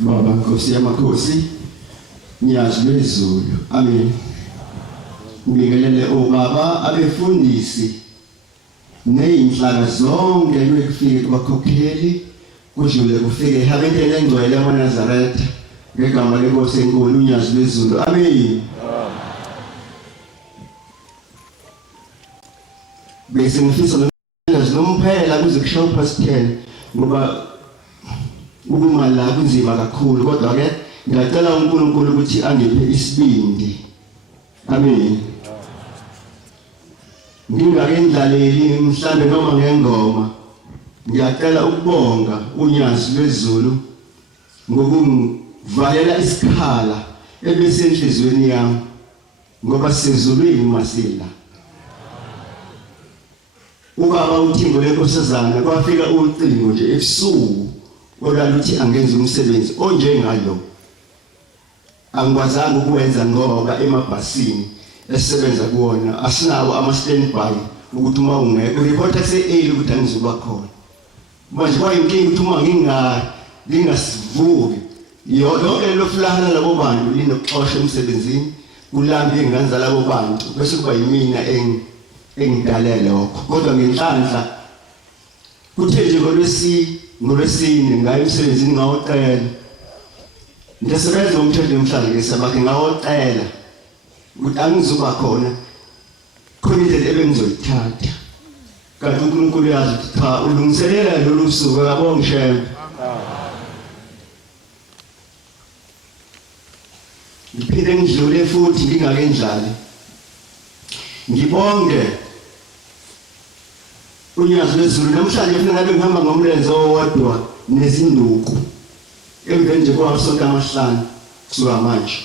Baba Nkosi yamakhosi nyazi lwezulu amen. Ngibingelele obaba abefundisi neyinhlaka zonke lokufika kubakhokheli kujule kufike habentele engcwele yaNazaretha ngegama lenkosi enkulu unyazi lwezulu amen. Bese ngifisa nomphela kuze kushaye past 10 ngoba ukumala kunzima kakhulu kodwa ke ngiyacela uNkulunkulu ukuthi angiphe isibindi amen. Ngingakendlaleli mhlambe noma ngengoma ngiyacela ukubonga unyazi lwezulu ngokungivalela isikhala ebesenhlizweni yami ngoba sezulwini masila. Ubaba uThimbo lenkosazana kwafika ucingo nje ebusuku olaluthi angenza umsebenzi onjengalo. Angikwazanga ukwenza ngoba emabhasini esebenza kuwona asinawo ama standby ukuthi uma ungeke ureport kuse-8 ukuthi angizoba khona. Manje kwayinkinga ukuthi uma ngingasivuki yonke lo fulana labo bantu linokuxosha emsebenzini kulambe ingane zalabo bantu bese kuba yimina engidalele lokho. Kodwa ngenhlanhla kuthe nje ngolwesine ngayo emsebenzini ngawucela ngisebenza umthetho emhlanje ngesabakhe ngawucela ukuthi angizoba khona indlela ebengizoyithatha. Kanti uNkulunkulu yazi ukuthi cha ulungiselela lolu suku akabonge shembe. Ngiphinde ngidlule futhi ngingakendlali ngibonge unyazi lwezulu namhlanje ufuna ngabe ngihamba ngomlenze owodwa nezinduku emveni nje kwasonto amahlanu kusuka manje.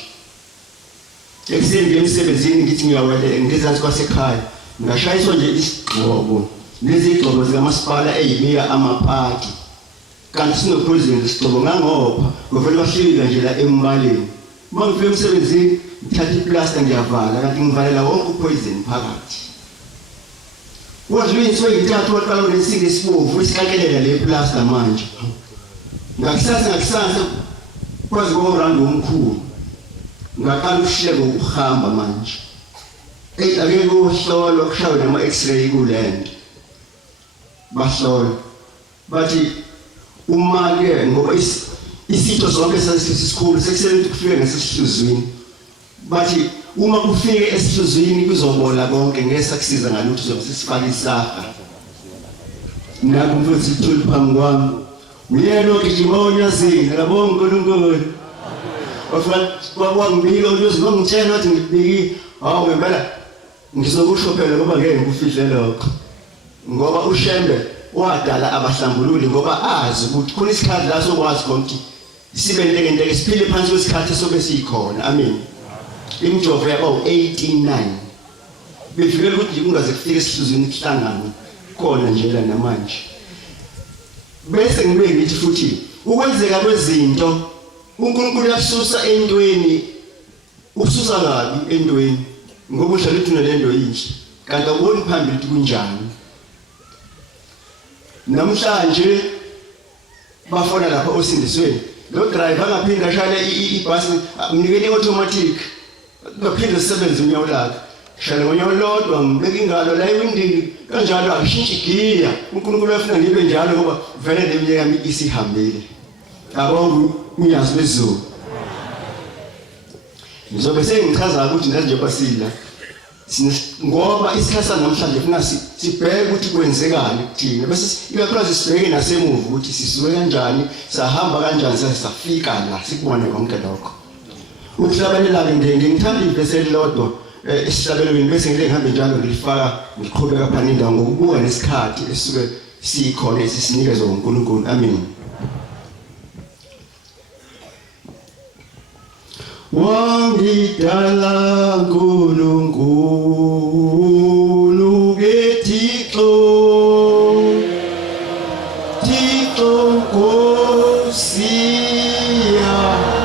Ekuseni ngemsebenzini ngithi ngiyawele ngezansi kwasekhaya ngashayiswa nje isigxobo nezigxobo zikamasipala eyibiya amapaki kanti sinopresident isigxobo ngangopha ngofela bahlika nje la embaleni. Uma ngifika emsebenzini ngithatha iplaster ngiyavala kanti ngivalela wonke upoison phakathi. Wazwini so ngithatha waqala unesinge sibovu isikakelela le plaster manje. Ngakusasa kwazi ngorando omkhulu. Ngaqala ukushiyeka ukuhamba manje. Ake kuhlolwa kushaywe nama x-ray kuland. Bahlola. Bathi uma ke ngoba isitho zonke sesikhulu sekusele ukufika ngesihluziweni. Bathi uma kufike esihluzwini kuzobola konke ngeke sakusiza ngalutho sesifaka isaha. Naku mfuthu ithuli phambi kwami. Uyena ogijima onyazini ngabonga uNkulunkulu. Wangibika unyuzi ngongitshela ukuthi ngibiki hawu ngempela ngizokusho phela ngoba ngeke ngikufihle lokho. Ngoba uShembe wadala abahlambululi ngoba azi ukuthi khona isikhathi la sokwazi konke sibeleke ngeke siphile phansi kwesikhathi sobe sikhona amen. Imjovo yaba u-89 befikele ukuthi kungaze kufike esihluzini kuhlangana khona nje la namanje. Bese ngibe ngithi futhi ukwenzeka kwezinto uNkulunkulu uyasusa entweni ukususa kabi entweni ngoba uhlala uthuna lento yinhle kanti awuboni phambili ukuthi kunjani. Namhlanje bafona lapha osindisweni lo driver angaphinda ashale ibhasi mnikele automatic ngaphinde sisebenze unyawo lakhe shale ngonyawo lodwa ngibeka ingalo la ewindini kanjalo akishintshe igiya. uNkulunkulu uyafuna ngibe njalo ngoba vele leminyaka yami isihambile. Abonga unyazi lwezulu. Ngizobe sengichaza ukuthi njengoba sila ngoba isikhathi namhlanje funa sibheke ukuthi kwenzekani kuthina bese ikakhulukazi sibheke nasemuva ukuthi sisuke kanjani sahamba kanjani sasafika la sikubone konke lokho. Ukuhlabelela ngithanda ivesi elilodwa esihlabelweni bese ngile ngihambe njalo ngilifaka ngiqhubeka phana indawo ngokubuka nesikhathi esisuke sikhona esinikezwe uNkulunkulu amen. Wangidala uNkulunkulu ngeThixo Nkosi yami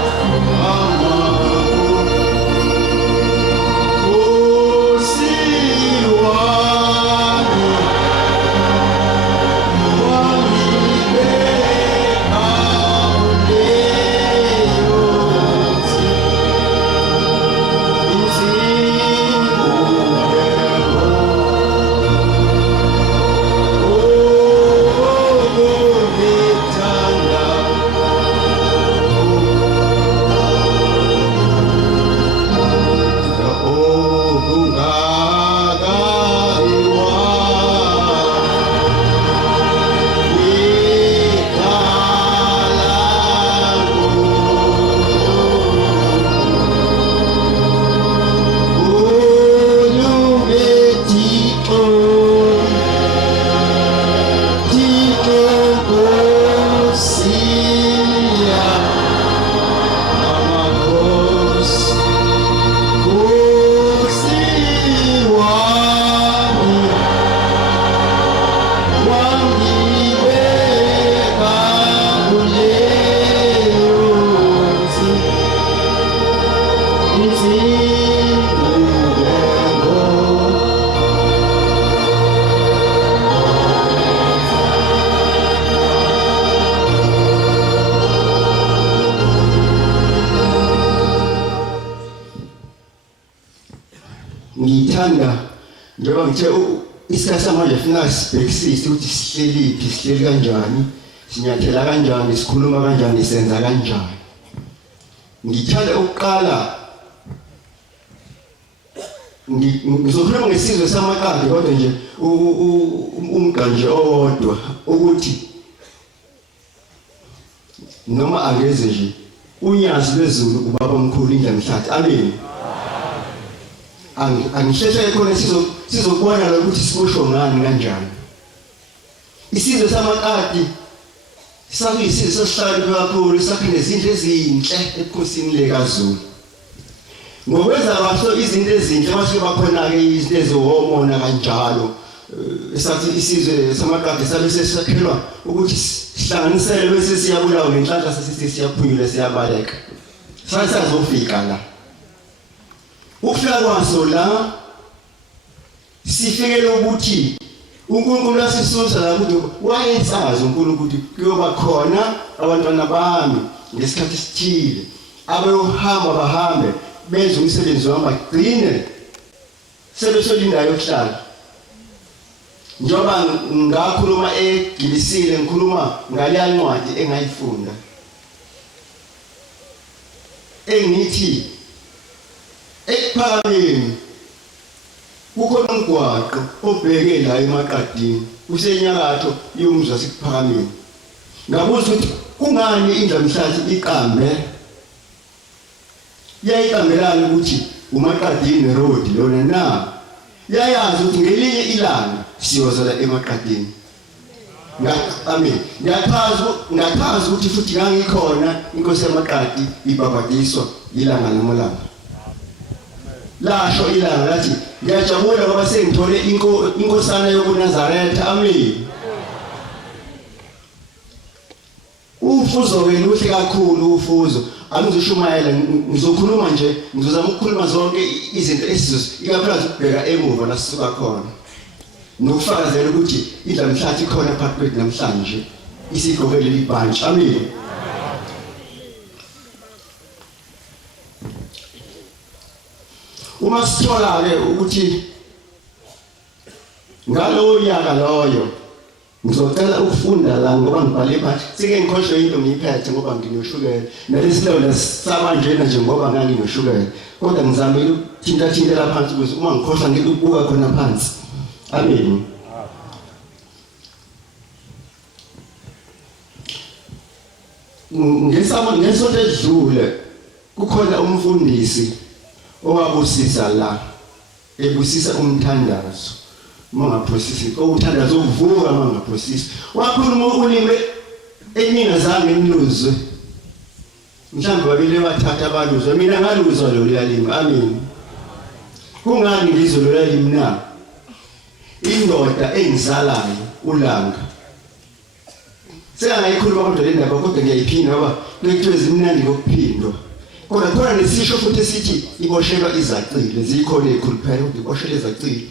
ngithanda njengoba ngithe isikhathi samanje funa sibhekisise ukuthi sihleli kanjani, sinyathela kanjani, sikhuluma kanjani, senza kanjani. Ngithanda ukuqala ngizokhuluma ngesizwe samakade kodwa nje umganje owodwa ukuthi noma angeze nje unyazi lwezulu ubaba omkhulu indlamhlathi. Amen. Angisheshe khona sizokubona ukuthi sikusho ngani kanjani. Isizwe samakade sakuyisizwe sesihlakaniphe kakhulu, saphinde izinto ezinhle ebukhosini lekaZulu. Ngokwenza kwaso izinto ezinhle mase bakhona-ke izinto eziwomona kanjalo. Esathi isizwe samakade sabe sesakhelwa ukuthi sihlanganisele bese siyabulawa ngenhlanhla sesithi siyaphunyula siyabaleka. Sasazofika la. Ukufika kwaso la sifikele ukuthi uNkulunkulu asisusa la ukuthi wayesazi uNkulunkulu ukuthi kuyoba khona abantwana bami ngesikhathi esithile abayohamba bahambe benze umsebenzi wami bagcine sebesolinda yokuhlala. Njoba ngakhuluma eGibisile ngikhuluma ngaleya ncwadi engayifunda engithi ekuphakameni kukhona umgwaqo obheke la eMaqadini usenyakatho yomzi wasekuphakameni. Ngabuza ukuthi kungani indlamhlathi iqambe yayiqambelana ukuthi uMaqadini road lona na yayazi ukuthi ngelinye ilanga siyoza la eMaqadini. Amen. Ngaphazi ukuthi futhi ngangikhona inkosi yaMaqadi ibabadiswa ilanga lamalanga. Lasho ilanga lathi ngiyajabula ngoba sengithole inkosana yokuNazaretha. Amen. Ufuzo wena uhle kakhulu ufuzo. Angizoshumayela ngizokhuluma nje ngizozama ukukhuluma zonke izinto ikakhulukazi ukubheka emuva la sisuka khona. Nokufakazela ukuthi indlamhlathi ikhona phakathi kwethu namhlanje isigqokele libhantshi. Amen. Uma sithola-ke ukuthi ngalowo nyaka loyo ngizocela ukufunda la ngoba ngibhale phansi sike ngikhohlwe into ngiyiphethe ngoba nginoshukela nalesi lona sabanjena nje ngoba nganginoshukela kodwa ngizamile ukuthintathintela phansi ukuze uma ngikhohlwa ngikubuka khona phansi. Amen. Ngesonto edlule kukhona umfundisi owabusisa la ebusisa umthandazo mangaphosisi umthandazo uvuka mangaphosisi wakhuluma ulimi eningazange niluzwe mhlawumbe babili bathatha abaluzwe mina ngaluzwa lo limi. Amen. Kungani ngizwe lo limi na indoda engizalayo ulanga sengayikhuluma kodwa le ndaba kodwa ngiyayiphinda ngoba kuyethiwe zimnandi ngokuphindwa. Kodwa khona nesisho futhi sithi iboshelwa izacile zikhona ekhuluphela ukuthi iboshelwe izacile.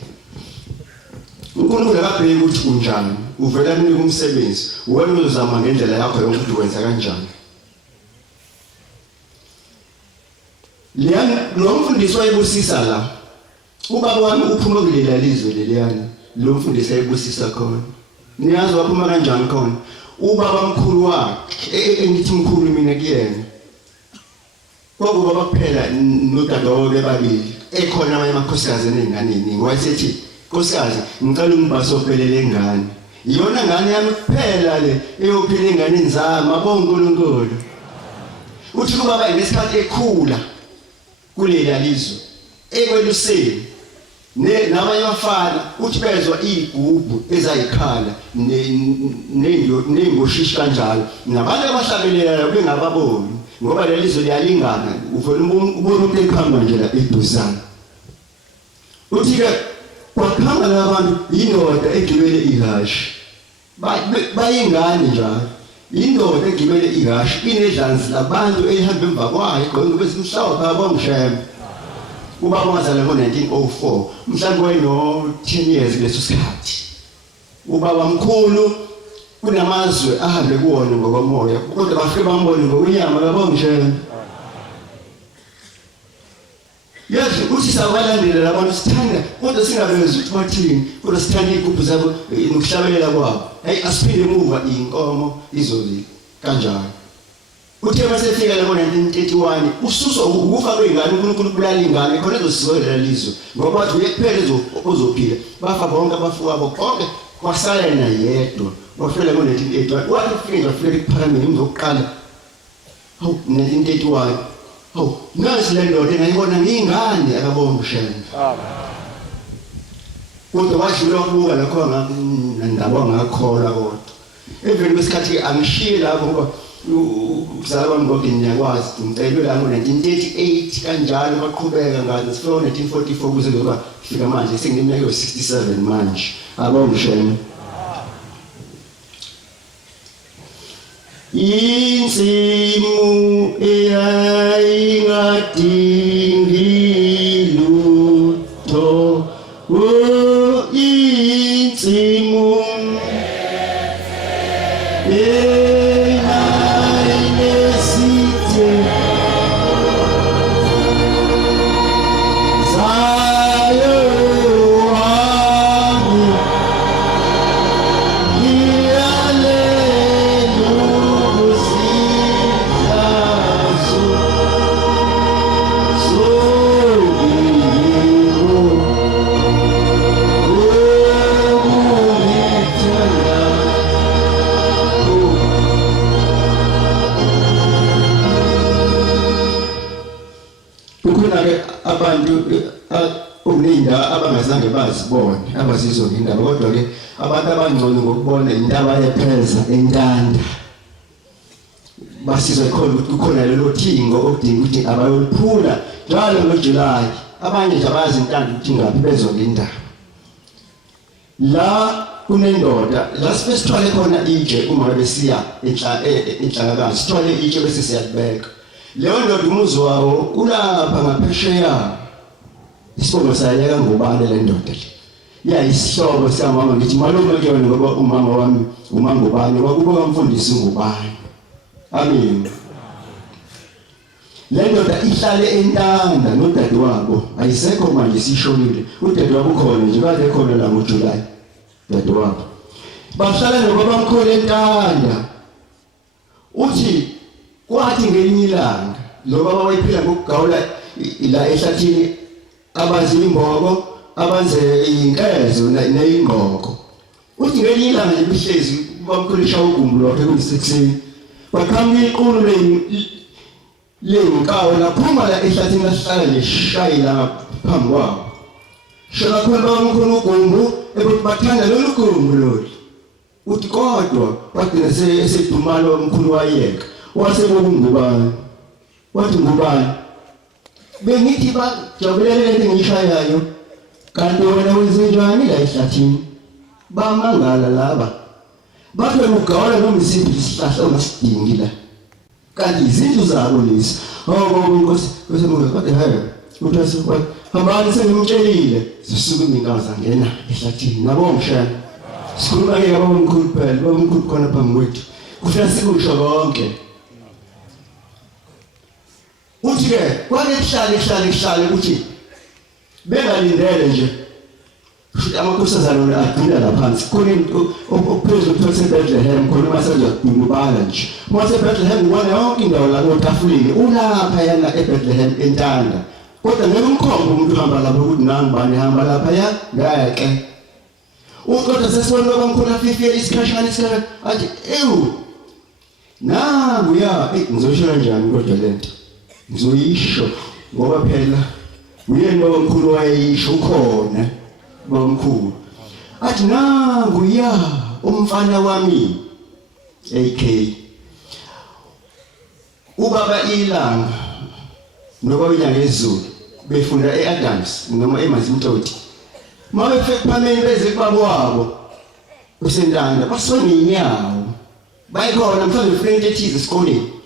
uNkulunkulu akabheki ukuthi unjani uvela nini kumsebenzi wena uzama ngendlela yakho yonke ukuthi wenza kanjani. Lo mfundisi wayebusisa la ubaba wami uphuma kulela lizwe leliyana lo mfundisi ayebusisa khona. Niyazi waphuma kanjani khona? Ubaba mkhulu wakhe engithi mkhulu mina kuyena kwakubaba kuphela nodadewabo bebabili ekhona abanye amakhosikazi enenganeni wayesethi nkosikazi ngicela ungibase ophelele ngane iyona ngane yami kuphela le eyophila enganeni zami abonge uNkulunkulu. Uthi ubaba ngesikhathi ekhula kulela lizwe ekweluseni nabanye abafana uthi bezwa igubhu ezayikhala nengoshishi kanjalo nabantu abahlabelelayo bengababoni ngoba lelizwe liyalingana uvela ubona ukuthi ekhamba nje la eduzana. Uthi ke kwakhamba labantu indoda egibele ihashi bayingane njalo indoda egibele ihashi inedlanzi labantu ehamba emva kwayo ngoba besimhlawumbe abongishema. Ubaba wazalwa ngo1904 mhlawumbe wayeno 10 years leso sikhathi. Ubaba mkhulu kunamazwe ahambe kuwona ngokomoya kodwa bafike bambone ngokwenyama babongishema. yazi uthi sawalandela labantu sithanda kodwa singabezi ukuthi bathini kodwa sithanda igubhu zabo nokuhlabelela kwabo hey asiphinde emuva inkomo izoli kanjalo uthe masefika la ngo-1931 ususo ukufa kwengane uNkulunkulu bulala ingane khona ezosizolela lizwe ngoba wathi uyekuphela ozophila bafa bonke abafowabo konke kwasala yena yedwa wafela ngo-1981 wathi ufike nje wafika ephalamende ngizokuqala 1931 nasi le ndoda engayibona ngiyingane akabonga ushena kodwa wadlula ukubuka lakho ngandaba ngakholwa kodwa emveni kwesikhathi angishiye lapho ngoba ukuzala kwami konke ngiyakwazi ngicela la ngo-1938 kanjalo baqhubeka ngaze sifika ngo-1944 kuze ngoba fika manje sengiminyaka yo-67 manje abonga ushena insimu eyayingadingi lutho insimu eyayinesithe zayo wami abantu okuninda abangazange bazibone abazizwa indaba kodwa ke abantu abangcono ngokubona indaba yepheza entanda basizwe khona ukuthi kukhona lelo thingo okudinga ukuthi abayoliphula njalo ngoJuly abanye nje abazi intanda ukuthi ngaphi bezonke indaba la kunendoda la sithwale khona itshe uma besiya enhlakakazi sithwale itshe bese siyabeka leyo ndoda umuzi wawo ulapha ngaphesheya isibongo sayeka ngubani le ndoda le yayisihlobo sikamama ngithi malume kuyona ngoba umama wami umangubani wakuba kamfundisi ngubani amen le ndoda ihlale entanda nodade wabo ayisekho manje sishonile udade wabo khona nje kade khona la ngoJuly dade wabo bahlala nobaba mkhulu entanda uthi kwathi ngelinye ilanga lo baba wayiphila ngokugawula la ehlathini abazi imboko abenze inkezo neyingqoko uthi ngelinye ilanga lihlezi bamkhulisha ugumbu lwakhe kuyisekuseni baqhamuka iqulu lenkawo laphuma la ehlathini lahlala leshayila phambi kwabo shela khona bamkhulu ugumbu ebathanda lolu gumbu lolu uthi kodwa bagcina esedumalo omkhulu wayeka wase ngubani wathi ngubani bengithi bajabulele lento engiyishayayo kanti wena wenzenjani la ehlathini bamangala laba bathi ukugawula noma isiphi isihlahla ongasidingi la kanti izindlu zabo lezi Nkosi kwesemoya kodwa hayi uthase hambani sengimtshelile zisuka iminkazi zangena ehlathini nabo ngishana sikhuluma ke abamkhulu phela abamkhulu khona phambi kwethu kufanele sikusho konke uthi ke kwake kuhlale ukuthi bengalindele nje amakhosazana agcina la phansi khona okuphezulu kuthiwa Bethlehem khona masezakudubala nje mase Bethlehem ngibona yonke indawo la kotafuleni ulapha yana eBethlehem entanda kodwa ngeke umkhombe umuntu uhamba lapho ukuthi nangibani hamba lapha ya ngeke uqoda sesibona bamkhulu afifiyela isikhashana athi nangu ya ngizosho kanjani kodwa lento ngizoyisho ngoba phela uyena bamkhulu wayisho ukhona bamkhulu athi nangu ya umfana wami AK ubaba ilanga nobaba inyanga ezulu befunda eAdams noma eMazimtoti mabefike phameni beze kubaba wabo usentanda basonge inyawo bayikhona mhlawumbe friend ethize esikoleni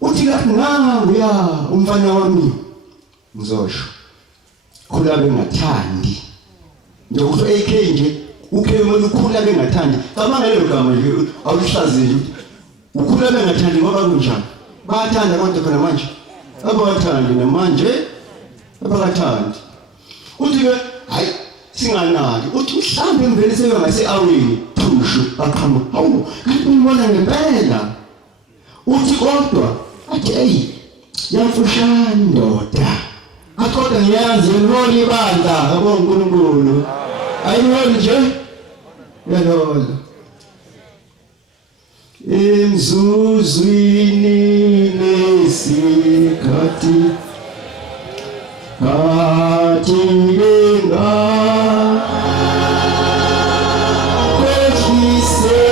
uthi kathi nangu ya umfana wami ngizosho khula bengathandi nje ukuthi AK nje ukhema ukukhula bengathandi cabanga lelo gama nje awuhlazile ukhula bengathandi ngoba kunjani bayathanda abantu khona manje abathandi namanje abakathandi. Uthi ke hayi singanaki uthi mhlambe emveni seyo ngase-awini thushu baqhamuka hawu kanti ngibona ngempela. Uthi kodwa athi eyi yamfushane ndoda kodwa ngiyazi ngilona ibandla yabo uNkulunkulu ayilona nje yalona emzuzwini lesikhathi kathi lenga kwehlisela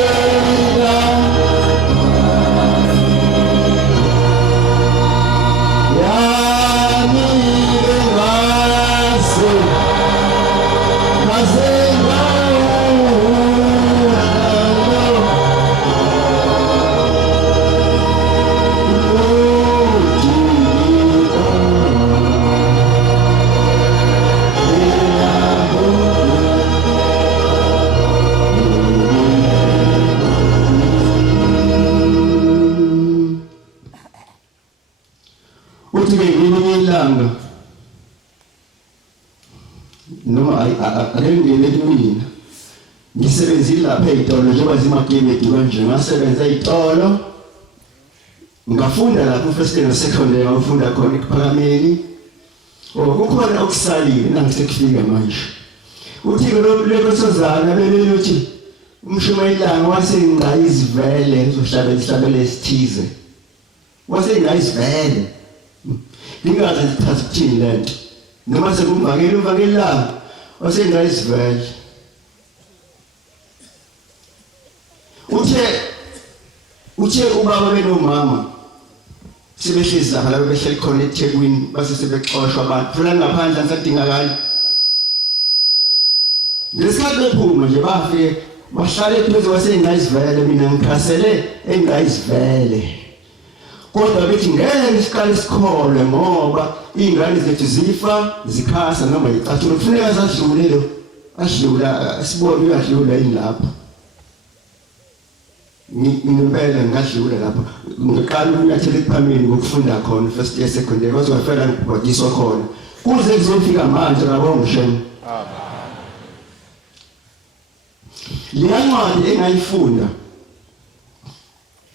yani ngase noma akengene kumina ngisebenzile lapha ezitolo njengoba zimakemeti kanje ngasebenza ezitolo ngafunda lapha first and secondary ngafunda khona ePhakameni kukhona okusalile nangisekufika manje uthi lo sozana beluthi umshumayelanga wasengqa izivele uzohlabela isihlabelo esithize wasengqa izivele Ningaze sithatha ukuthini lento noma sekumvakela la wasengqa izivele uthe ubaba benomama sebehlezi lapha behleli khona eThekwini base sebexoshwa abantu phela ngaphandle angisadingakali ngesikhathi bephuma nje bafike bahlale eduze wasengqa izivele mina ngikhasele engqa izivele kodwa bethi ngeke siqale isikhole ngoba ingane zethu zifa zikhasa noma yicathula kufuneka sadlulelo adlula sibone uyadlula yini lapha ngempela ngadlula lapha ngiqala ukunyathela ephambili ngokufunda khona first year secondary kodwa ngifela ngibhodiswa khona kuze kuzofika manje ngabonga Shem leyancwadi engayifunda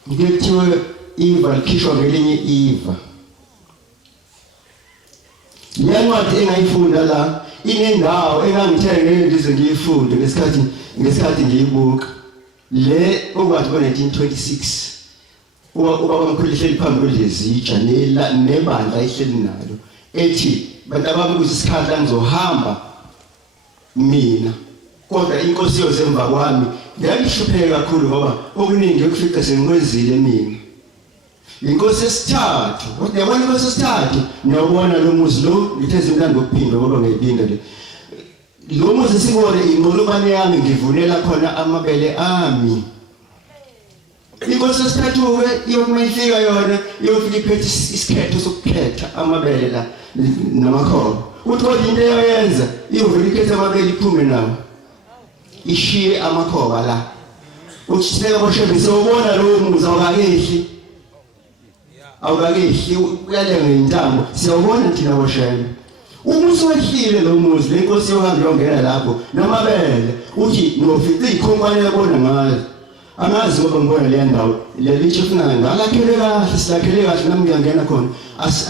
ngikuthiwe Iva likhishwa ngelinye Iva leyancwadi engayifunda la inendawo engangithenge ndize ngiyifunde ngesikhathi ngiyibuka le okwathi ngo1926 ubaba omkhulu ehleli phambili kwezitsha nebandla ehleli nalo ethi bantu abami kuzisikhathi la ngizohamba mina kodwa inkosi yozemva kwami ngiyahlupheka kakhulu ngoba okuningi ekufica sengikwenzile mina inkosi esithathu kodwa yabona inkosi esithathu niyabona lo muzi lo ngitheze imlando ukuphinda ngoba ngiyiphinda le lo muzi sibone inqolobane yami ngivunela khona amabele ami inkosi esithathu ke iyokumifika yona iyofika iphethe isikhetho sokukhetha amabele la namakhoba uthi kodwa into eyenza iyovela ikhetha amabele iphume nawo ishiye amakhoba la uthi sibeka boshebe sewubona lo muzi awukakehli uyalenga intambo siyawubona thina boshebe umusi wehlile lo muzi lenkosi yohamba yongena lapho namabele uthi nofica ikhonkwane yabona ngayo angazi ngoba ngibona le ndawo lelithi ufuna ngalakhele kahle silakhele kahle nami ngiyangena khona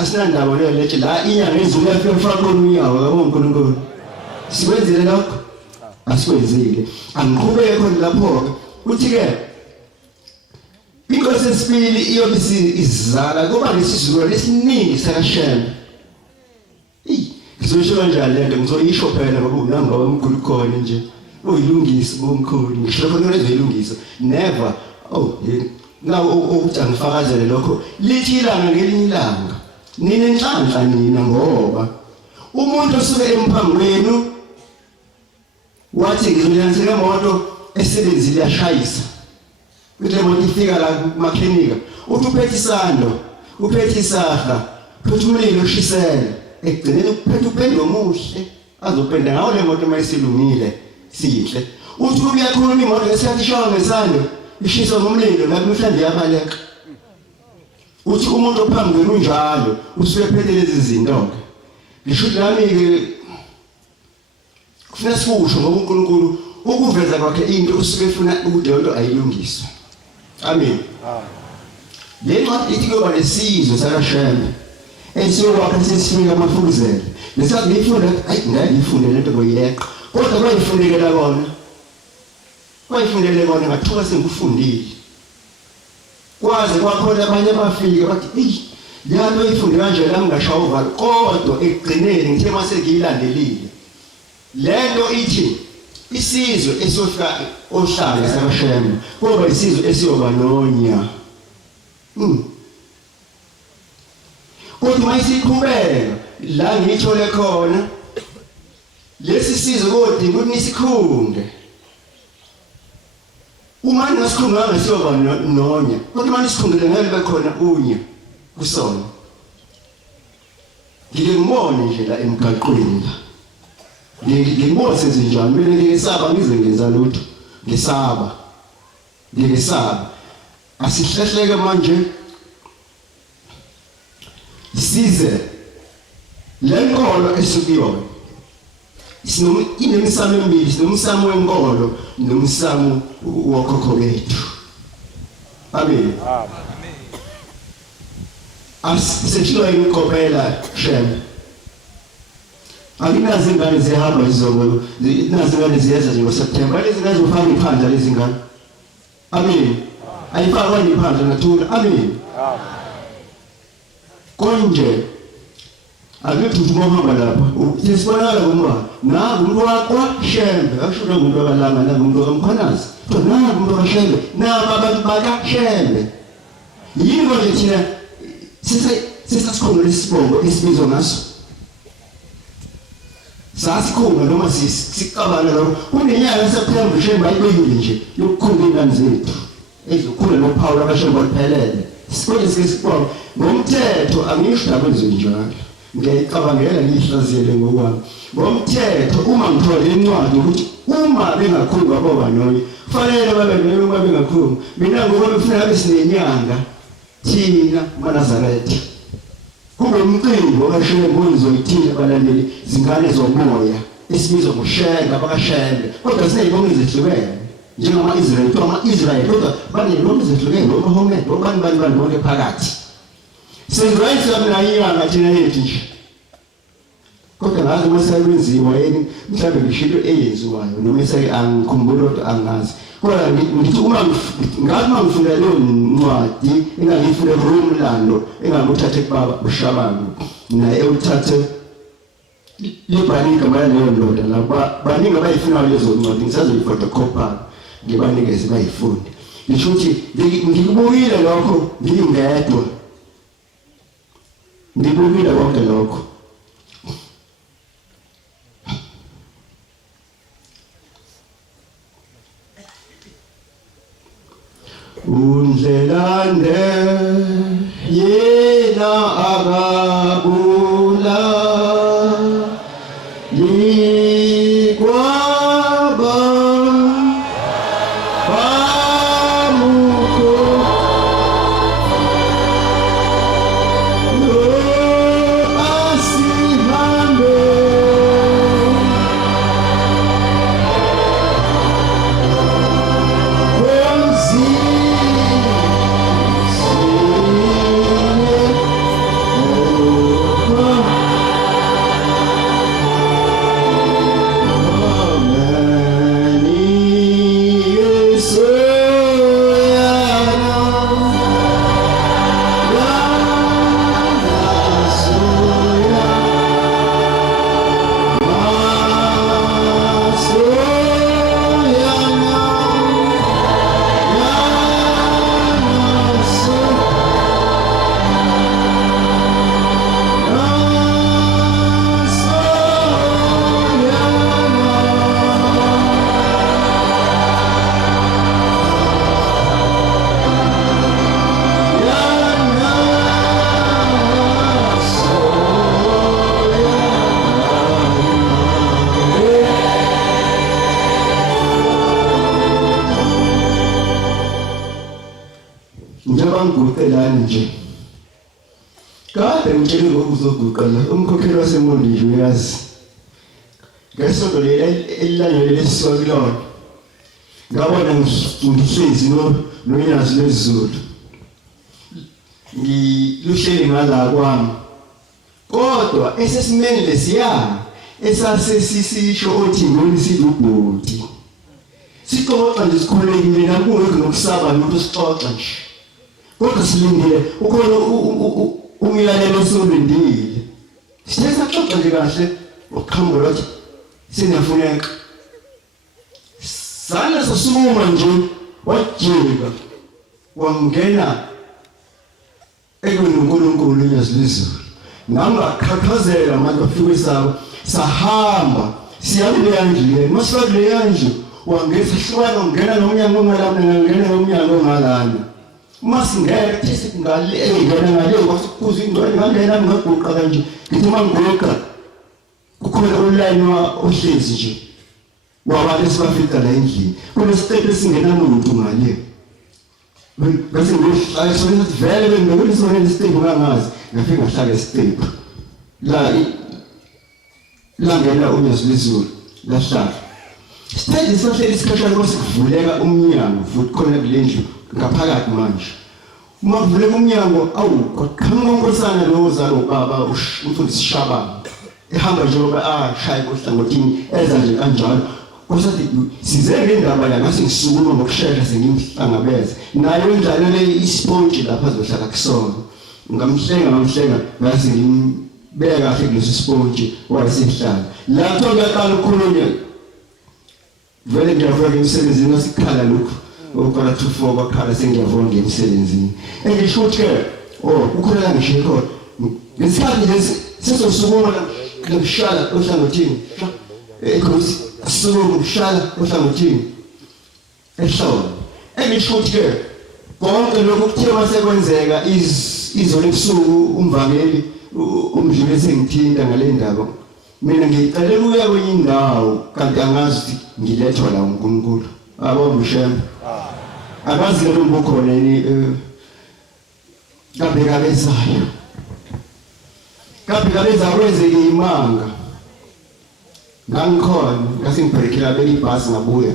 asinandaba lelethi la inyanga ezulu yafika mfaka unyawo yabo uNkulunkulu sikwenzile lokho asikwenzile angiqhubeke khona lapho uthi ke inkosi esibili iyobe izizala kuba nesizulu esiningi sakaShem ngizosho kanjani lento ngizoyisho phela ngoba unanga omkhulu khona nje uyilungisa bomkhulu ngisho khona ezilungisa never uthi angifakazele lokho lithi ilanga ngelinye ilanga ninenhlanhla nina ngoba umuntu osuke emphambweni wathi ngizoyanisela imoto esebenzile yashayisa kule moto ifika la kumakhenika uthi uphethe isando uphethe isaha uphethe umlilo ushisele ekugcineni uphethe upendo omuhle azopenda ngawo le moto mayisilungile sihle uthi uyakhuluma imoto ngesikhathi ishawa ngesando ishiswa ngomlilo la kumhlanje yabaleka uthi umuntu ophambi kwenu njalo usuke phethe lezi zinto ke ngisho lami-ke kufuneka sikusho ngoba uNkulunkulu ukuveza kwakhe into usuke efuna ukuthi leyo nto ayilungiswe. Amen. Le ncwadi ithi kuyoba nesizwe sakaShembe esiyokwakha sesifika amafuzela. Lesathi ngiyifunda ayi ngeke ngifunde lento ngoyileqa. Kodwa kwayifundekela kona. Kwayifundele kona ngathuka sengifundile. Kwaze kwakhona abanye abafika bathi eyi lento ifunde kanje lami ngashaya uvalo kodwa ekugcineni ngithe mase ngiyilandelile. Lento ithi isizwe esofika ohlala sakaShembe kuba isizwe esiyoba nonya. Kodwa mayisiqhubeka la ngithole khona lesi sizwe kodwa ukuthi nisikhunge. Uma ngasikhunganga siyoba nonya. Kodwa manje sikhungele ngeke libe khona unya kusona. Ngike ngibone nje la emgaqweni la. Ngibone senzenjani mina ngiyesaba ngize ngenza lutho. Ngisaba. Asihlehleke manje size lenkolo esukuyona inemisamo emibili, sinomsamo wenkolo nomsamo wokhokho bethu. Amen. Asithilo inkopela Shembe. Akinazi ingane zihamba izolo, nazi ingane ziyeza nje ngoSeptember. Lezi ngane zifaka iphandla lezi ngane. Amen. Ayifakwa iphandla nathula. Amen. Konje akuthi uhamba lapha sisibonakala ngoba nangu umuntu wakwa Shembe akusho ngumuntu wakalanga nangumuntu wakamkhanazi to nangu umuntu waKaShembe naba abantu bakaShembe yingo nje thina sisasikhona lesibongo esibizwa ngaso sasikhona noma sikabana lokho kunenyanga eSeptember Shembe ayibekile nje yokukhula ingane zethu ezokhula noPaul abaShembe oliphelele sikhona sikubona ngomthetho angisho dakwenze njalo. Ngiyacabangela ngihlaziyele ngokwami. Ngomthetho uma ngithola incwadi ukuthi uma bengakhuluma baba noyi kufanele babe noyi uma bengakhuluma. Mina ngoba befuna besinenyanga thina maNazaretha. Kube umqimbi okaShembe ozoyithina abalandeli zingane zomoya esibizwa ngoShembe abakaShembe. Kodwa sineyibonga izehlukene njengama-Israyeli ama-Israyeli kodwa banezibongo ezehlukene ngoMahomed bani bonke phakathi. Sengizwayisa mina inyanga thina yethu nje. Kodwa ngazi uma sayikwenziwa yini mhlawumbe ngishinto eyenziwayo noma angikhumbula kodwa angazi. Kodwa ngithi uma ngifunda leyo ncwadi engangifunda ngoMlando enganguthathe kubaba uShabani naye uthathe libhani igama laleyo ndoda laba baningi abayifunayo lezo ncwadi ngisazoyifotokopha ngibanikeze bayifunde. Ngisho ukuthi ngikubuyile lokho ngingedwa. Ngibukile konke lokho. Undlelande yena akabula likwaba bamuko kade ngitshele ngokuzoguqa la umkhokheli waseMondisho uyazi ngesonto elilandela lesiswa kulona ngabona ngihlezi noyazi lezulu ngiluhleli ngala kwami kodwa esesimeni lesiya esasesisisho othi ngoni sidubhoti sixoxa nje sikhulekile nakungekho nokusaba lutho sixoxa nje kodwa silindile ukhona umyalelo osulindile sithe saxoxa nje kahle uqhamuka lwathi sinafuneka sana sasukuma nje wajika wangena ekweNkulunkulu yazilizulu ngangakhakhazela manje afike sabo sahamba siyabile kanje masifakile kanje wangeza hlwana ungena nomnyango ongalana ngena nomnyango ongalana masingeke thisi ngale engena ngale kwasikuza ingcwele ngangena ngaguqa kanje ngithi mangigoqa kukhona online ohlezi nje wabantu esibafika la endlini kunesitepe esingenamuntu ngale bese ngihlala sona vele bengibona isona isitepe ngangazi ngafika ngahlala isitepe la ngena unyazilizulu lahlala stage sohleli isikhashana kwasikuvuleka umnyango futhi khona kulendlu ngaphakathi manje uma kuvuleka umnyango kwaqhamuka unkosana lo zalo baba umfundisi Shabana ehamba njengoba shaya kohlangothini eza nje kanjalo kwasathi size ngendaba la ngase ngisukuma ngokushesha sengimhlangabeza nayo njalo le isponge lapha azohlala kusona ngamhlenga ngase ngimbeka kahle kuleso sponge wayesihlala lapho ngaqala ukukhulunywa vele ngiyafika emsebenzini wasikhala lokho ukhala 24 kwakhala sengiyavona ngemsebenzini engisho ukuthi ukhona la ngisho khona ngesikhathi nje sesosukuma ngishaya ohlangothini ekhosi sukuma ngishaya ohlangothini ehlolo engisho ukuthi konke lokho kuthiwa sekwenzeka izolo ebusuku umvangeli umdluli esengithinta ngale ndaba mina ngicela ukuya kwenye indawo kanti angazi ukuthi ngilethwa la uNkulunkulu abomshembe akazi lo mbukhona yini kabekabezayo kwenzeke imanga ngangikhona ngasingibhekela belibhasi ngabuya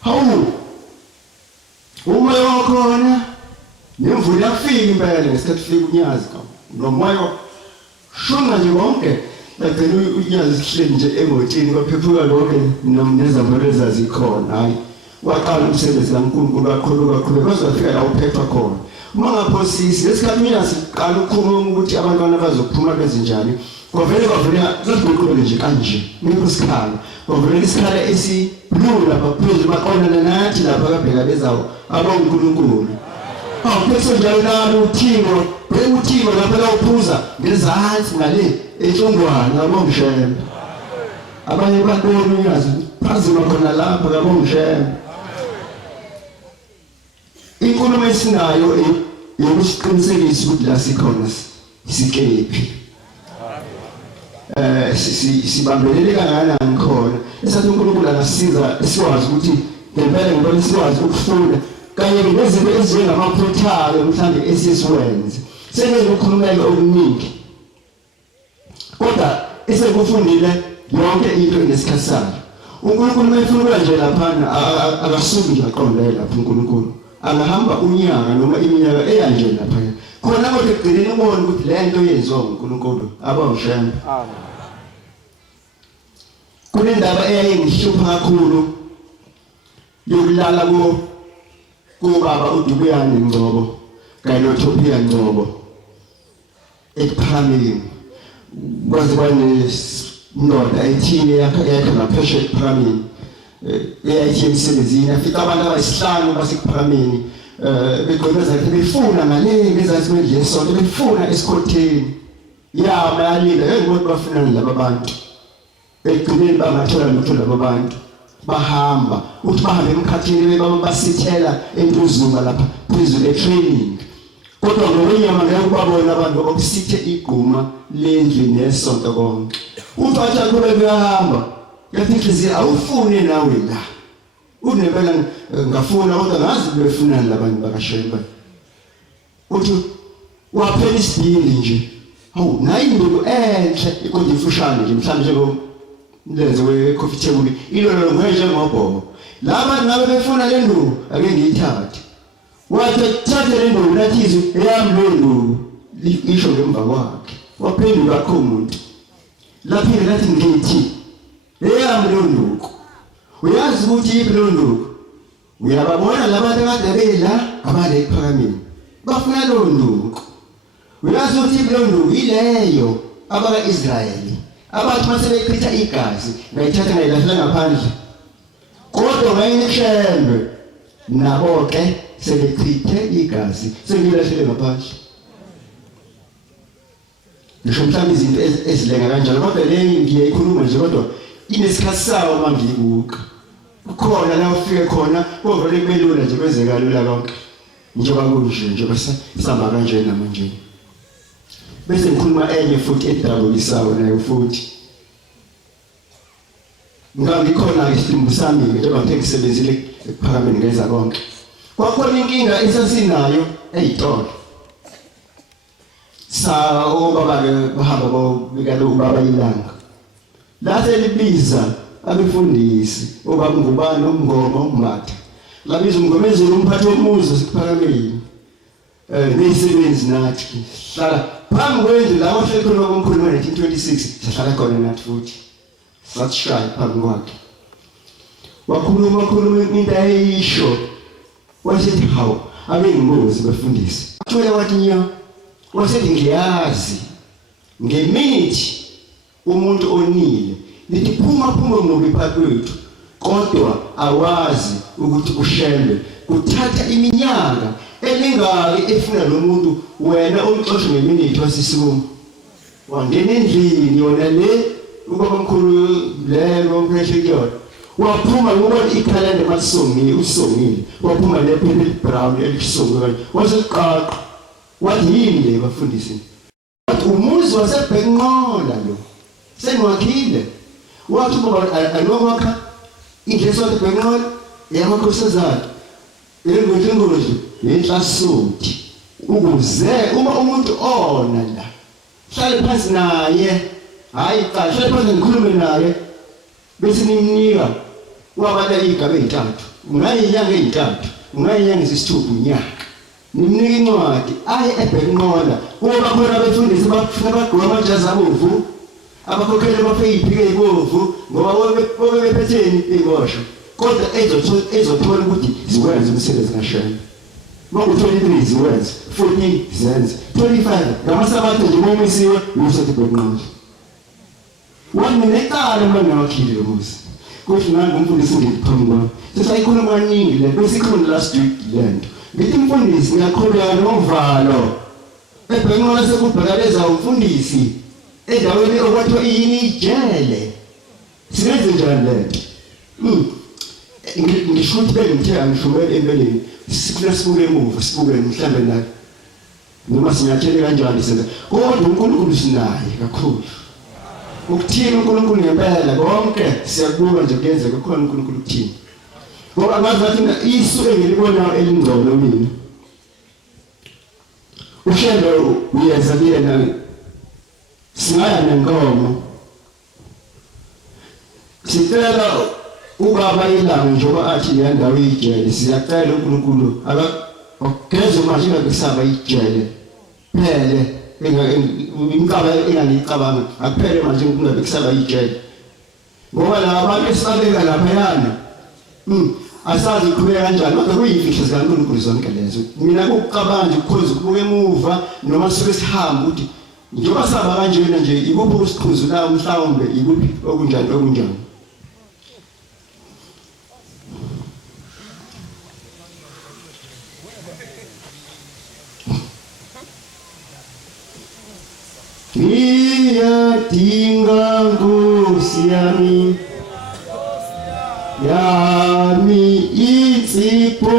hawu uma yokhona nemvula yafika impela ngesikhathi fika unyazi nomoya shunga nje konke bagcina unyazi sihleli nje emotini kwaphephuka lonke nezamore zazikhona hayi waqala umsebenzi kaNkulunkulu kakhulu kwazofika la uphethwa khona uma ngaphosisi lesikhathi mina siqala ukukhuluma ukuthi abantwana bazophuma bezinjani kwavele zaziqoqele nje kanje ngikusikhala kwavele isikhala esiblula baphezulu baqonana nathi lapha kabheka bezawo aboNkulunkulu bese njalo nalo uthingo lapha la uphuza ngezansi ngale enhlongwana abomshembe abanye bantwana uyazi phazima khona lapha kabomshembe inkulumo esinayo yokusiqinisekisa ukuthi la sikhona sikephi sibambelele kangakanani khona esathi uNkulunkulu angasiza sikwazi ukuthi ngempela ngibona sikwazi ukufunda kanye nezinto ezinjengamaphothalo mhlambe esisiwenze sengezokhulumela okuningi kodwa esekufundile yonke into ngesikhathi sayo uNkulunkulu mayefuna nje lapha akasuki nje aqondele lapha uNkulunkulu angahamba unyaka noma iminyaka eyanje lapha khona kodwa egcineni ubone ukuthi le nto yenziwa uNkulunkulu abawushembe amen kunendaba eyayingihlupha kakhulu yokulala kubaba uDubuyane Ngcobo kanye noThopia Ngcobo ekuphameni kwaze kwanendoda ethile yakha ngapheshe ekuphameni eyayithi emsebenzini afika abantu abayisihlanu basekuphameni begqoleza befuna ngale ngezansi kwendlela sonke befuna esikhotheni bayalinda ngeke bafuna laba bantu ekugcineni bangathola lutho laba bantu bahamba uthi bahambe emkhathini basithela entuzuma lapha phezulu etraining kodwa ngokwenyama ngeke ubabona abantu okusithe igquma lendlu nesonto konke uthi athi akube kuyahamba yathi inhliziyo awufune nawe la unempela ngafuna kodwa ngazi befunani labantu bakashemba uthi waphela isibindi nje hawu nayi induku enhle ikonje ifushane nje mhlawumbe njengom lenze we-coffee table ilolo ngenje ngobhoko laba ngabe befuna le nduku ake ngiyithathe wathi thathe le nduku lathi izwi eyami le nduku isho ngemva kwakhe waphendula akho umuntu laphinde lathi ngithi eyami le nduku uyazi ukuthi yiphi le nduku uyababona labantu akade bela abale ephakameni bafuna le nduku uyazi ukuthi yiphi le nduku ileyo abaka-Israyeli abathi masebechitha igazi ngayithatha ngayilahla ngaphandle kodwa ngayinishembe nabo ke sebechithe igazi sengilahlele ngaphandle ngisho mhlawumbe izinto ezilenga kanjalo kodwa le ngiyayikhuluma nje kodwa inesikhathi sawo mangiyibuka kukhona la ufike khona kovele kubelula nje kwenzeka lula konke njengoba kunje nje basihamba kanje namanje bese ngikhuluma enye futhi edabulisayo nayo futhi ngikhona isidumbu sami njengoba ngisebenzile ephakameni ngenza konke kwakhona inkinga esasinayo eyitolo obaba ke bahamba bobika ubaba ilanga lase libiza abefundisi obaba ngubani umngoma ummatha labiza umngomezelo umphathi womuzi sikuphakameni nezisebenzi nathi hlala phambi kwendlu la wahleli khona komkhulu ngo-1926 sahlala khona nathi futhi sathishaya phambi kwakhe wakhuluma into ayisho wasethi hawu ake ngibuze befundisi athole wathi nya wasethi ngiyazi ngeminithi umuntu onile lithi phuma ngobi phakathi kwethu kodwa awazi ukuthi ushembe kuthatha iminyaka elingaki efuna lo muntu wena umxoshe ngeminithi wasisimu wangena endlini yona le ubaba omkhulu lelo mpheshekiyona waphuma ngoba ikhalenda masongile usongile waphuma lephepha brown elisongile waseqaqa wathi yini le bafundisi wathi umuzi wasebhenqola lo senwakhile wathi ngoba anokwakha indleso yebhenqola yamakhosazana elengojengoloji yenhlasuthi ukuze uma umuntu ona la hlale phansi naye hayi cha hlale phansi ngikhulume naye bese nimnika wabala igaba ezintathu ungayinyanga ezintathu ungayinyanga isithupha unyaka nimnika incwadi aye ebhenqola kuba khona abefundisi bafuna bagqoka amajazi abovu abakhokhela abafeyiphi ezibovu ngoba bebephethe ibosho kodwa ezothola ukuthi ziwenze umsebenzi kashani Maku 23 ziwenze 14 zenze 25 ngamasabatha nje momisiwe usethi bhenqola wanginekala manje wakhile lo muzi kuthi nami umfundisi ngiphambi kwami sesayikhuluma kaningi le besikhona last week lento ngithi umfundisi ngiyaqhubeka novalo ebhenqola sekubhekaleza umfundisi endaweni okwathiwa yini ijele sibenze njani lento ngisho ukuthi bengithe angishumele empeleni sifuna sibuke emuva sibuke mhlambe naye noma sinyathele kanjani senza kodwa uNkulunkulu sinaye kakhulu ukuthini uNkulunkulu ngempela konke siyakubuka nje kuyenzeka khona uNkulunkulu ukuthini ngoba ngazi ngathi isu engilibona elingcono mina uhlelo uyenza lena singaya nenkomo sicela ubaba ilanga njengoba athi le ndawo ijele siyacela uNkulunkulu akageze manje ngakusaba ijele phele imkaba engangicabanga akuphele manje kungabe kusaba ijele ngoba la abantu esibabeka lapha yana asazi uqhubeka kanjani kodwa kuyimfihlo zikaNkulunkulu zonke lezo mina ukucabanga ukukhoza ukubuka emuva noma sike sihamba ukuthi njengoba saba kanjena nje ikuphi usiqhuzu la mhlawumbe ikuphi okunjani Ngiyadinga Nkosi yami insipho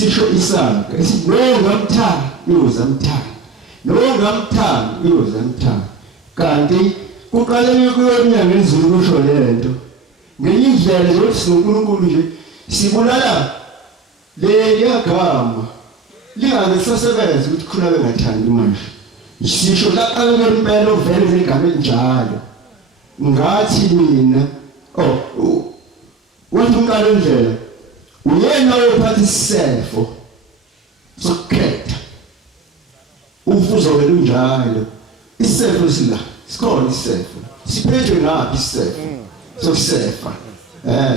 sisho isaga esithi nongamthanda uyozamthanda nongamthanda uyozamthanda kanti kuqaleke kuyonyanga ezulu kusho lento ngenye indlela nje sinoNkulunkulu nje sibulala le yagama lingabe sasebenza ukuthi khona bengathandi manje sisho laqaleke impela uvele ngegama elinjalo ngathi mina wathi umqala indlela uyena ophatha isifo sokukhetha ufuzo wena unjalo isifo sila sikhona isifo siphethwe ngaphi isifo sokusefa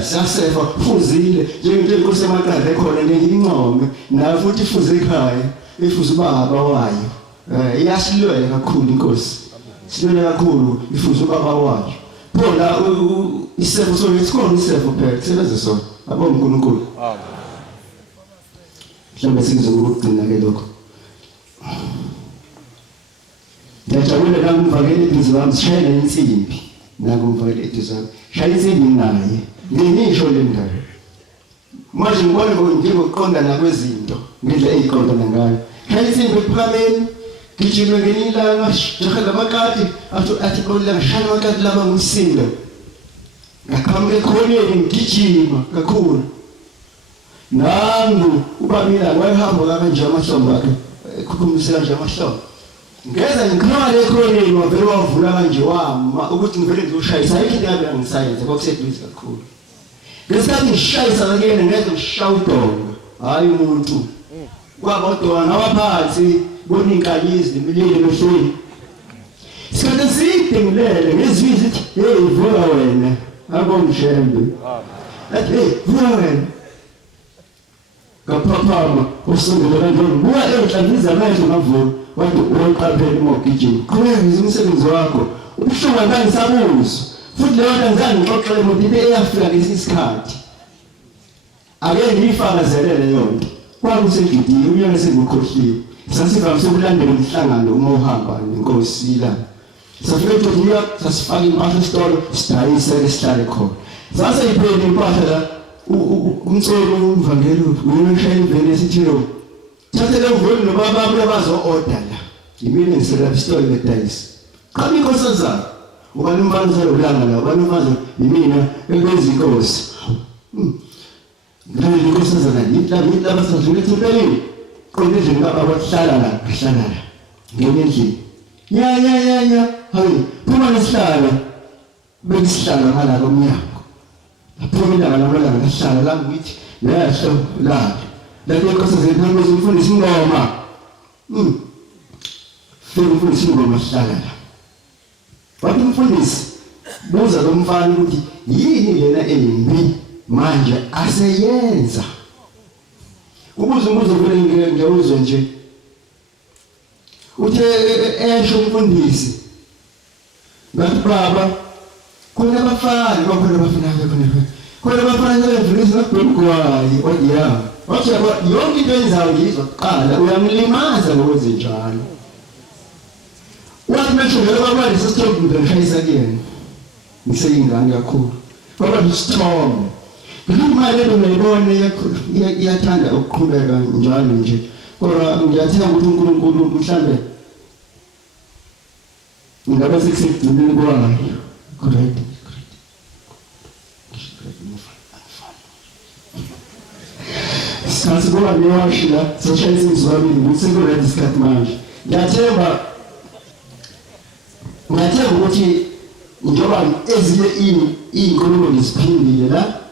siyasefa fuzile nje kusemaqala ekhona ngeyincome nayo futhi ifuze ekhaya ifuze ubaba wayo iyasilwela kakhulu inkosi silwela kakhulu ifuze ubaba wayo phela isifo sokukhona isifo phela sebenza sona abonga uNkulunkulu mhlawumbe sizokugcina ke lokho ngiyajabula nangumvakele eduze wami sishayela insimbi nangumvakele eduze wami shaya insimbi naye ngisho le ndaba manje ngibona njengokuqonda nakwezinto ngendlela eyiqondana ngayo shaya insimbi ephukameni gijime ngelinye ilanga jahala amakati athi qolila ngishaya amakati laba ngumsindo ngaqhamuka ekhoneni ngigijima kakhulu nangu ubabila wayehamba kanje amahlombe akhe ekhukhumisa kanje amahlombe ngeza ngikhala ekhoneni wavele wavula kanje wama ukuthi ngivele ngizoshayisa ayikho into yabe ngisayenze kwakuseduze kakhulu ngesikhathi ngishayisa ngene ngeze ngishaya udonga hayi umuntu kwabodwa waphansi bona inkayizi nemililo emehlweni isikhathi eside ngilele ngezizwe ithi hey vuka wena abongishembe athi hey vuka wena kaphaphama usungule kanjani buya enhlangiza amehlo ngavuka wathi uqaphela imogijini qhubeka ngizimsebenzi wakho ubuhlungu angisabuzo futhi leyo nto ngizange ngixoxele umuntu ibe eyafika ngesinye isikhathi ake ngiyifakazelele yonke kwakusengidini unyaka sengikhohliwe sasivamise ukulandela umhlangano uma uhamba nenkosi la safike eTopiya sasifaka impahla esitolo sidayise esihlale khona sase iphele impahla la umtsolo umvangelo uyashaya imvene esithilo thathe le mvelo nobaba abazo order la imini ngisela isitolo bedayise qhabi inkosi zakhe ubani umfana selulanga la ubani umfana yimina ekwenza inkosi ngale inkosi zakhe yitla basadlule thempelini qonde nje ngaba abahlala la ngenye endlini ya hayi phuma nesihlala bekusihlala ngala komnyango aphuma ilanga lamalanga ngahlala la ngithi yahlo la inkosi zethambe zimfundisa ingoma umfundisi ingoma sihlala la wathi umfundisi buza lo mfana ukuthi yini lena embi manje aseyenza ubuze umbuzo vele ngiyawuzwa nje uthe esho umfundisi ngathi baba khona abafana khona abafana bemfundisi ngabhekwayi odiya wathi yonke into enzayo ngizwa kuqala uyamlimaza ngokwenze njalo wathi manje vele baba lesithombe ngishayisa kuyena ngiseyingane kakhulu baba isithombe imali engiyibona iyathanda ukuqhubeka njalo nje kodwa ngiyathemba ukuthi uNkulunkulu mhlambe ngabe sekugcineni kwayo correct sikhathi kuba newashila soshayisa izwabini ukuthi kuredi isikhathi manje ngiyathemba ukuthi njengoba ezinye inkulumo ngiziphindile la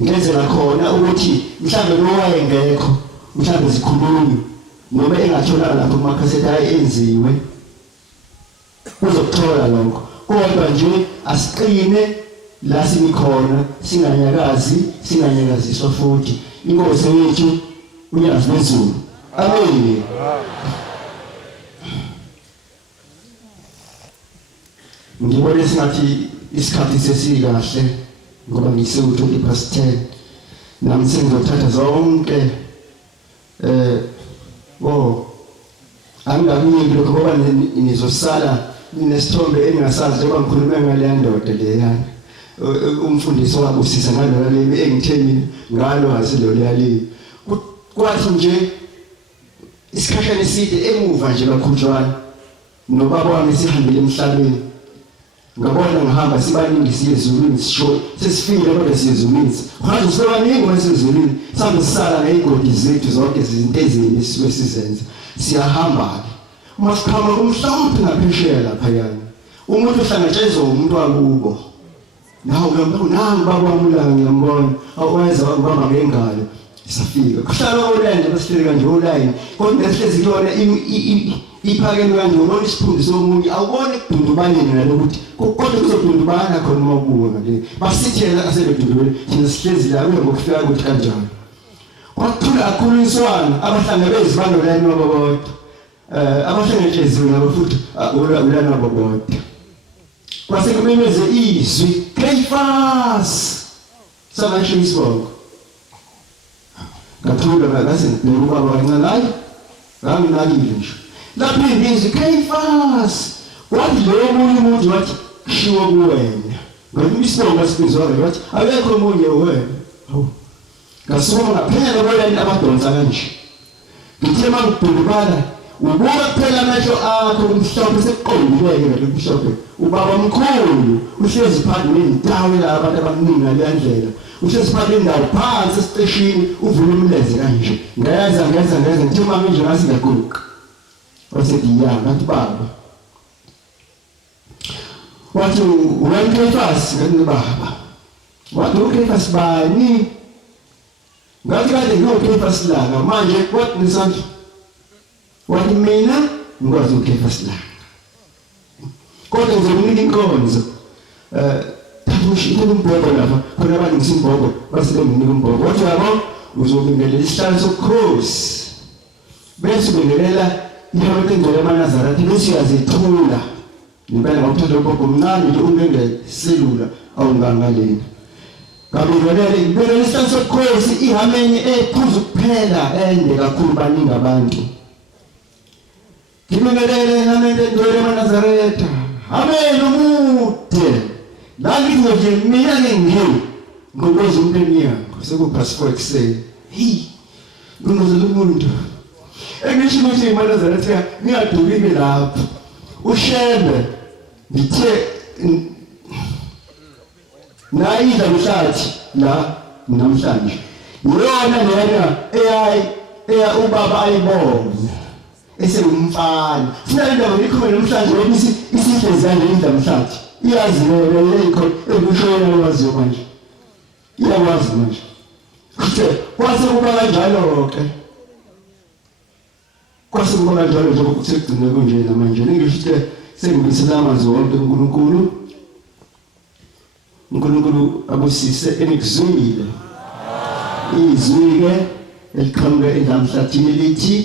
ngenzela khona ukuthi mhlambe nowayengekho mhlambe zikhulunywe noma engatholanga lapho kumakhasethi ayenziwe uzokuthola lokho kodwa nje asiqine la sinikhona singanyakaziswa futhi inkosi yethu uyazi nezulu amen ngibona singathi isikhathi sesikahle ngoba ngise-10 nami sengizothatha zonke angingakunyeki lokho ngoba nizosala ninesithombe engingasazi njengoba ngikhulume ngaleya ndoda leyana umfundisi wabo usisa ngalo leli engithemile ngalo hasilo leli kwathi nje isikhashana eside emuva nje kakhudlwana nobaba wami sihambile emhlabeni ngabona ngihamba sibaningi siye ezulwini sisho sesifile kodwa siye ezulwini manje sibaningi wasezulwini sambe sisala ngeyigodi zethu zonke izinto ezimbi sisuke sizenza siyahamba uma sikhama kumhlawumbe ngaphesheya lapha yani umuntu ohlangatshezwe umuntu wakubo nawo nangu baba wamulanga ngiyambona aweza ubaba ngengalo isafika kuhlala olande basihleli kanje oline kodwa sihlezi kuyona iphakeme kanje ubona isifundo somunye awubone kudundubaneni nalokuthi kodwa kuzodundubana khona uma ubuka ngale basithela asebedundubele thina sihlezi la ngokufika ukuthi kanjani kwathula akhulunyiswana abahlangabezi banoline wabobodwa abahlangatsheziwe nabo futhi ulana wabobodwa kwase kumemeze izwi Caiphas samasho isibongo ngathula ngase ngibaba kancane nganginakile nje lapho izwi Caiphas wathi lo munye umuntu wathi shiwo kuwena ngoba isibongo sibizwa wathi akekho omunye wena ngasoma ngaphela bona abadonsa kanje ngithe mangidundubala ubuka kuphela amehlo akho umhlophe sekuqondileke lo mhlophe ubaba mkhulu uhlezi phansi nendawo la abantu abaningi ngaleya uhlezi phansi nendawo phansi esiteshini uvula umleze kanje ngayaza ngithi mama nje ngasi ngaguqa wasethi ya ngathi baba wathi uNcaiphas ngathi baba wathi uNcaiphas bani ngathi kade ngoCaiphas langa manje kwathi nisandla wathi mina ngikwazi uCaiphas langa kodwa ngizokunika inkonzo thatha umbhobho lapha khona abantu ngisimbhobho basebenginika umbhobho wathi yabo uzobingelela isihlalo sobukhosi bese ubingelela iholo engcwele yamanazarete bese uyazethula ngempela ngokuthanda ugogo mncane nje ungengeselula awungangalena ngabingelele ngibekele isihlalo sobukhosi ihamenye ephuzu kuphela ende kakhulu baningi abantu ngibingelele namente engcwele yamanazarete amen umude la ngizoje mina ngengiwe ngokuza umnteni yakho sekuphasifo ekseni ngizozela umuntu engisho ukuthi imanazarete ngiyadubile lapho ushembe ngithe nayidla mhlathi la namhlanje yona lena eya ubaba ayibona esengumfana sina indaba likhona namhlanje ukuthi isihlezi kanje indaba mhlathi iyazilele lekho ekushoyela waziyo manje iyakwazi manje kuthe kwase kuba kanjalo ke kwase kuba kanjalo nje ukugcina konje namanje ngisho sengibisela amazwi wonke uNkulunkulu abusise enikuzwile izwi ke eliqhamuka endamhlathini lithi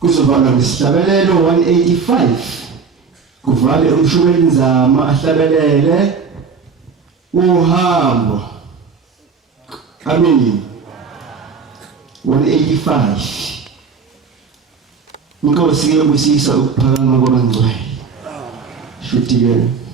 kuzovala ngesihlabelelo 185 kuvale umshumeli nzama ahlabelele uhambo amen 185 Inkosi ke ubusisa ukuphakama kwabangcwele shuthi ke